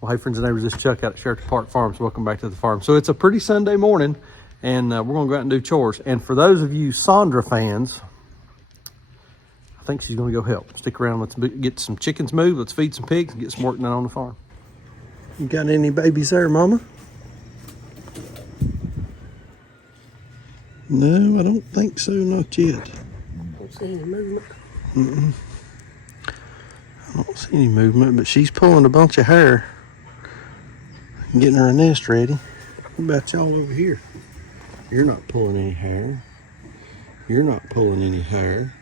Well, hey friends and neighbors, this is Chuck out at Shelter Park Farms. Welcome back to the farm. So it's a pretty Sunday morning, and we're gonna go out and do chores. And for those of you Sandra fans, I think she's gonna go help. Stick around, let's get some chickens moved, let's feed some pigs, and get some work done on the farm. You got any babies there, Mama? No, I don't think so, not yet. Don't see any movement. I don't see any movement, but she's pulling a bunch of hair and getting her nest ready. What about y'all over here? You're not pulling any hair. You're not pulling any hair.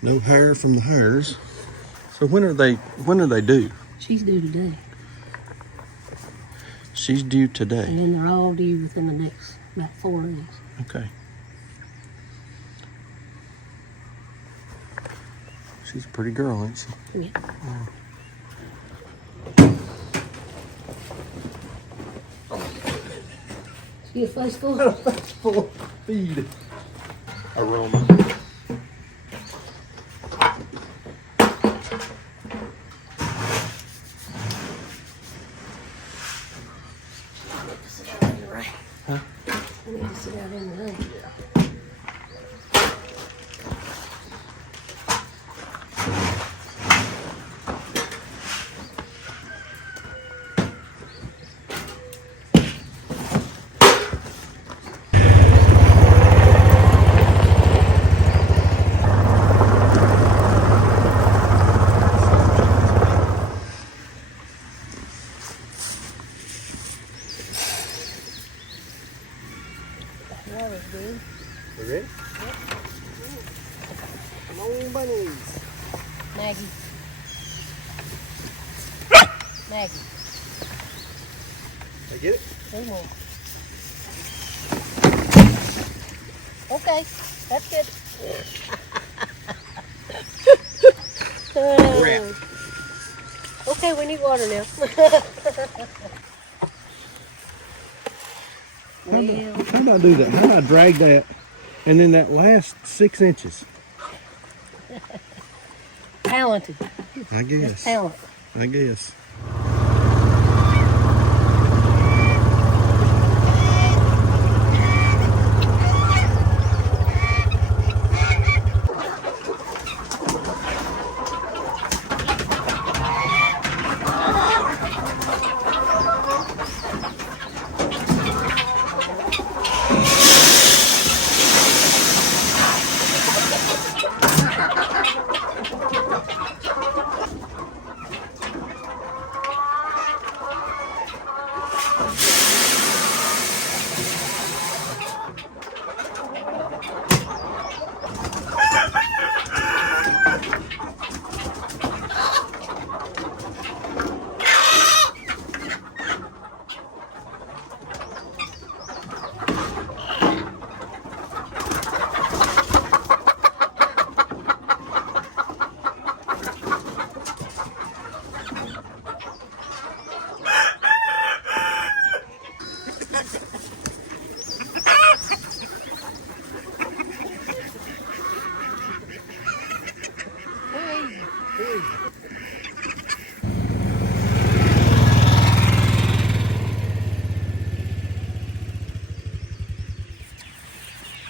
No hair from the hares. So when are they due? She's due today. She's due today. And then they're all due within the next about 4 days. Okay. She's a pretty girl, ain't she? Yeah. She a face full? A face full of feed aroma. Huh? I need to sit out in the rain. Yeah. Water's good. You ready? Yep. Come on, bunnies. Maggie. Maggie. They get it? Two more. Okay, that's good. Okay, we need water now. How do I do that? How do I drag that and then that last 6 inches? Talented. I guess. That's talent. I guess.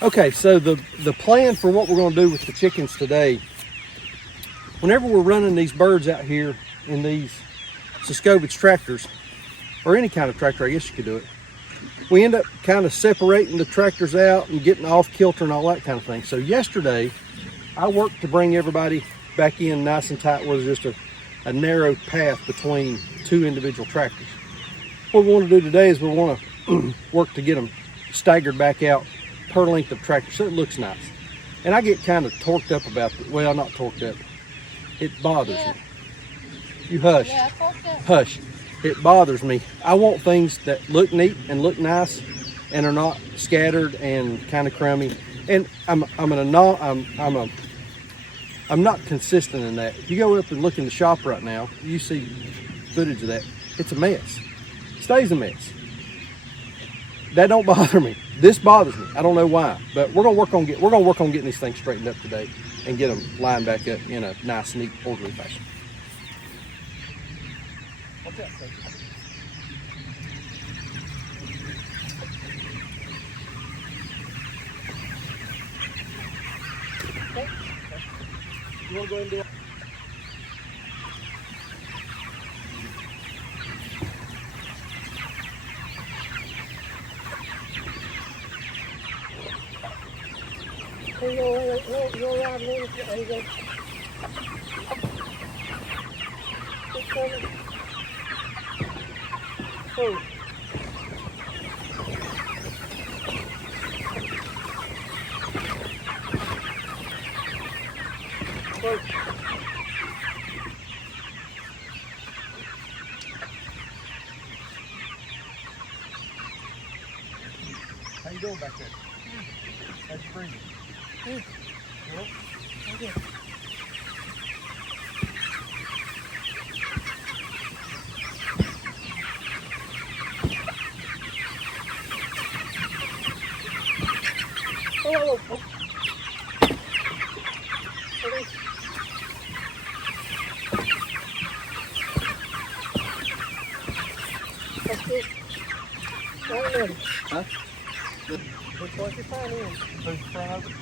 Okay, so the plan for what we're going to do with the chickens today, whenever we're running these birds out here in these Siskovich tractors, or any kind of tractor, I guess you could do it, we end up kind of separating the tractors out and getting off kilter and all that kind of thing. So yesterday, I worked to bring everybody back in nice and tight where there's just a narrow path between two individual tractors. What we want to do today is we want to work to get them staggered back out per length of tractor so it looks nice. And I get kind of torqued up about it. Well, not torqued up. It bothers me. You hush. Yeah, torqued up. Hush. It bothers me. I want things that look neat and look nice and are not scattered and kind of crummy. And I'm not consistent in that. If you go up and look in the shop right now, you see footage of that. It's a mess. It stays a mess. That don't bother me. This bothers me. I don't know why, but we're gonna work on getting these things straightened up today and get them lined back up in a nice, neat, orderly fashion. Watch out, Stacy. Okay. You want to go ahead and do it? Here you go, go around there. There you go. Keep coming. Oh. Whoa. How you doing back there? How's you breathing? Good. Good? Okay. Oh, oh, oh. Okay. That's good. All ready. Huh? Which one's your front end? Who's the front of it?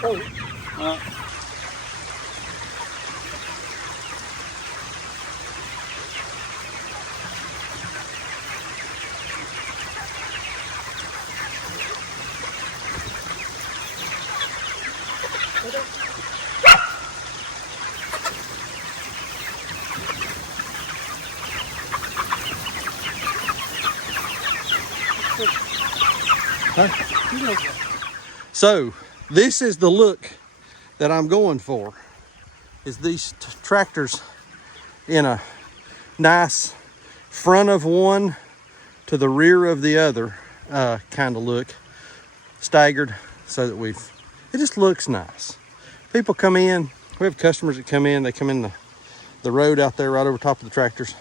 Oh. Okay. Huh? So this is the look that I'm going for, is these tractors in a nice front of one to the rear of the other kind of look, staggered, so that it just looks nice. People come in, we have customers that come in, they come in the road out there right over top of the tractors,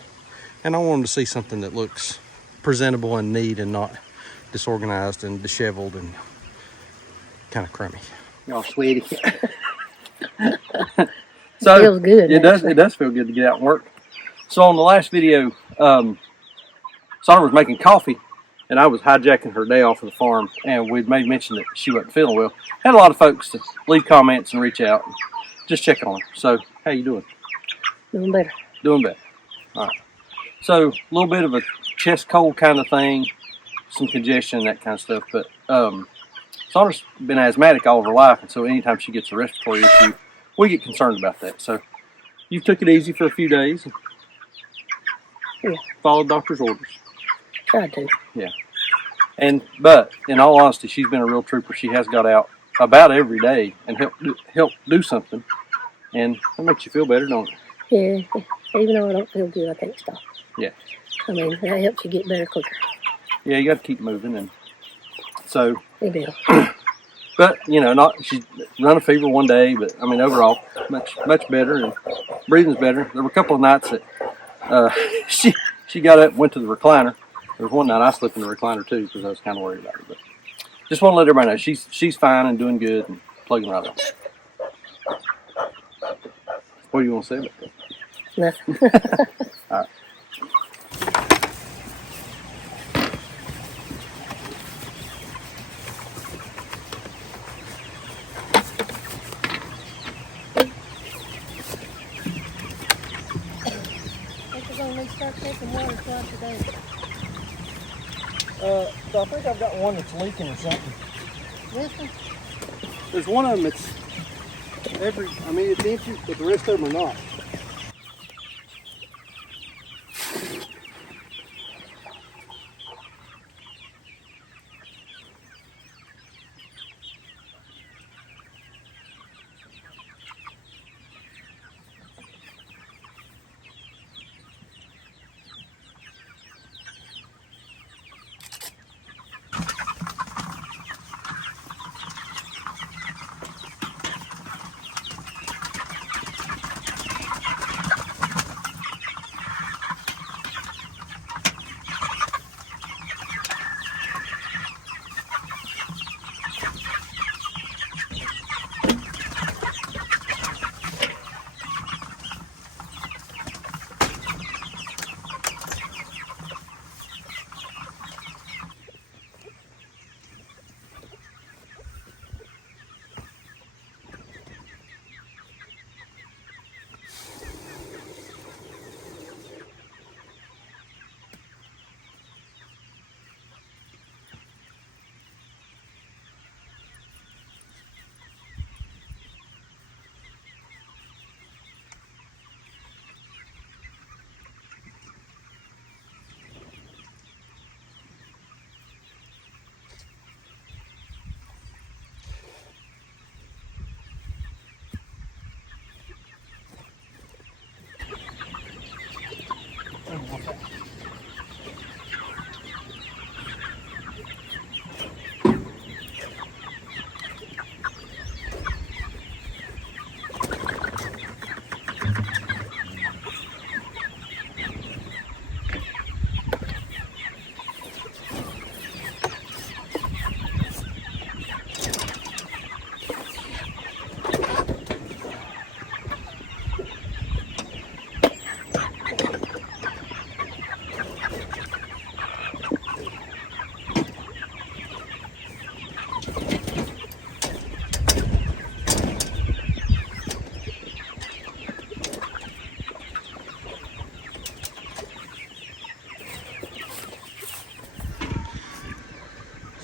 and I want them to see something that looks presentable and neat and not disorganized and disheveled and kind of crummy. Oh, sweetie. So Feels good. It does feel good to get out and work. So on the last video, Sandra was making coffee, and I was hijacking her day off of the farm, and we'd made mention that she wasn't feeling well. Had a lot of folks to leave comments and reach out and just check on her. So how you doing? Doing better. Doing better. All right. So a little bit of a chest cold kind of thing, some congestion, that kind of stuff. But Sandra's been asthmatic all of her life, and so anytime she gets a respiratory issue, we get concerned about that. So you took it easy for a few days. And Yeah. Followed doctor's orders. Tried to. Yeah. But in all honesty, she's been a real trooper. She has got out about every day and helped do something, and that makes you feel better, don't it? Yeah. Even though I don't feel good, I can't stop. Yeah. I mean, that helps you get better quicker. Yeah, you got to keep moving, and so. It will. But she's run a fever one day, but I mean overall much better, and breathing's better. There were a couple of nights that she got up and went to the recliner. There was one night I slept in the recliner too because I was kind of worried about her. But just want to let everybody know she's fine and doing good and plugging right on. What do you want to say about that? Nothing. All right. Start taking water throughout the day. So I think I've got one that's leaking or something. This one? There's one of them that's it's empty, but the rest of them are not.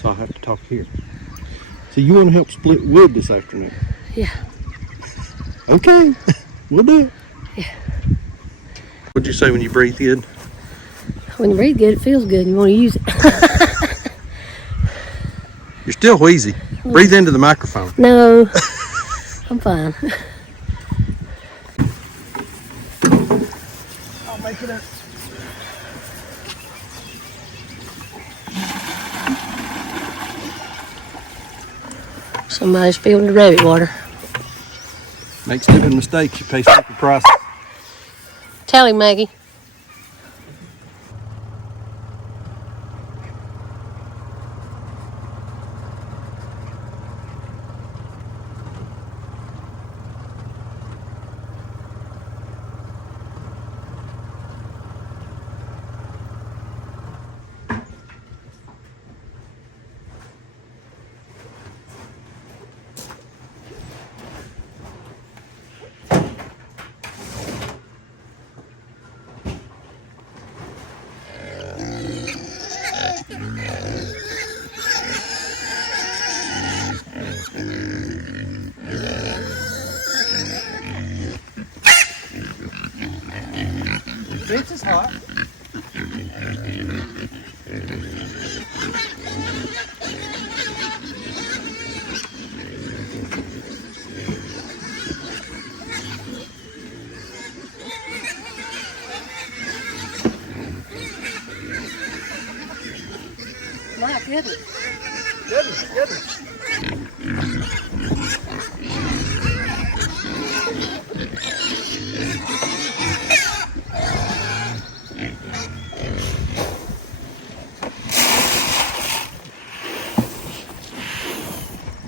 so I'll have to talk here. So you want to help split wood this afternoon? Yeah. Okay, we'll do it. Yeah. What'd you say when you breathe in? When you breathe good, it feels good. You want to use it. You're still wheezy. Breathe into the microphone. No, I'm fine. I'll make it up. Somebody's spilled the rabbit water. Make stupid mistakes, you pay stupid prices. Tell him, Maggie. This is hot. My goodness. Goodness.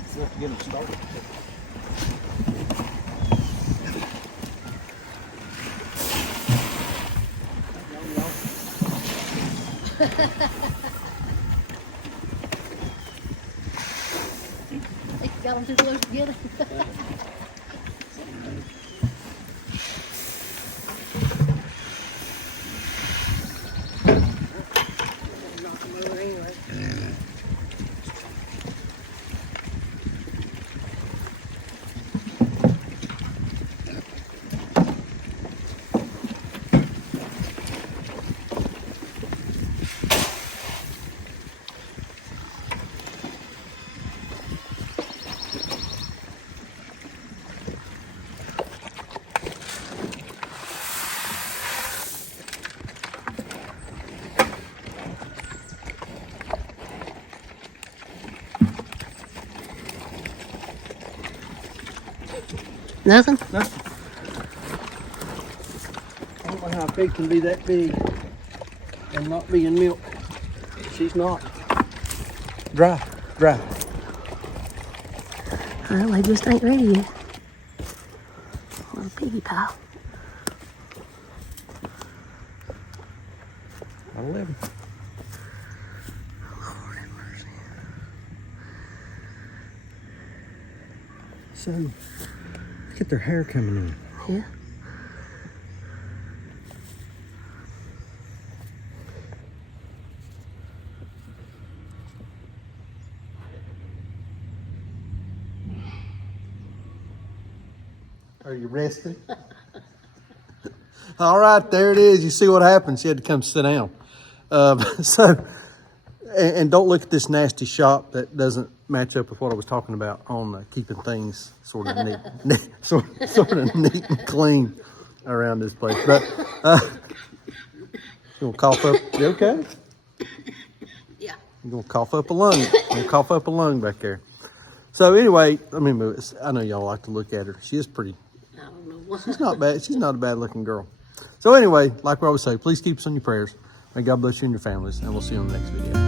See if we get them started. Got them too close together. Knock them over anyway. Nothing? Nothing. I don't know how a pig can be that big and not be in milk. She's not. Dry. Well, they just ain't ready yet. Little piggy pile. I love him. So, look at their hair coming in. Yeah. Are you resting? All right, there it is. You see what happened. She had to come sit down. And don't look at this nasty shop that doesn't match up with what I was talking about on keeping things sort of neat, sort of neat and clean around this place. But you gonna cough up? You okay? Yeah. You're gonna cough up a lung. You're gonna cough up a lung back there. So anyway, let me move it. I know y'all like to look at her. She is pretty. I don't know what. She's not bad. She's not a bad looking girl. So anyway, like we always say, please keep us on your prayers. May God bless you and your families, and we'll see you on the next video.